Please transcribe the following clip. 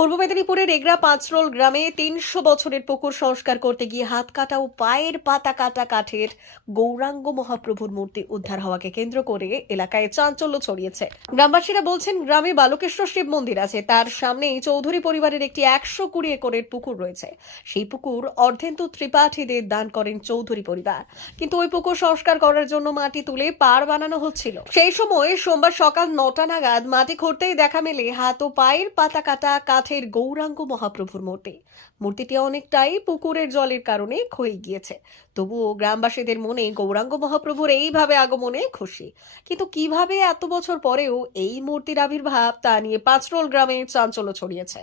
পূর্ব মেদিনীপুরের এগরা পাঁচরোল গ্রামে তিনশো বছরের পুকুর সংস্কার করতে গিয়ে হাত কাটা ও পায়ের পাতা কাটা কাঠের গৌরাঙ্গ মহাপ্রভুর মূর্তি উদ্ধার হওয়াকে কেন্দ্র করে এলাকায় চাঞ্চল্য ছড়িয়েছে। গ্রামবাসীরা বলছেন, গ্রামে বালকেশ্বর শিব মন্দির আছে। তার সামনেই চৌধুরী পরিবারের একটি একশো কুড়ি একরের পুকুর রয়েছে। সেই পুকুর অর্ধেন্দু ত্রিপাঠীদের দান করেন চৌধুরী পরিবার। কিন্তু ওই পুকুর সংস্কার করার জন্য মাটি তুলে পার বানানো হচ্ছিল। সেই সময় সোমবার সকাল নটা নাগাদ মাটি খুঁড়তেই দেখা মেলে, হাত ও পায়ের পাতা কাটা কাঠের গৌরাঙ্গ মহাপ্রভুর মূর্তি। মূর্তিটি অনেকটাই পুকুরের জলের কারণে ক্ষয়ে গিয়েছে। তবুও গ্রামবাসীদের মনে গৌরাঙ্গ মহাপ্রভুর এইভাবে আগমনে খুশি। কিন্তু কীভাবে এত বছর পরেও এই মূর্তির আবির্ভাব তা নিয়ে পাঁচরোল গ্রামে চাঞ্চল্য ছড়িয়েছে?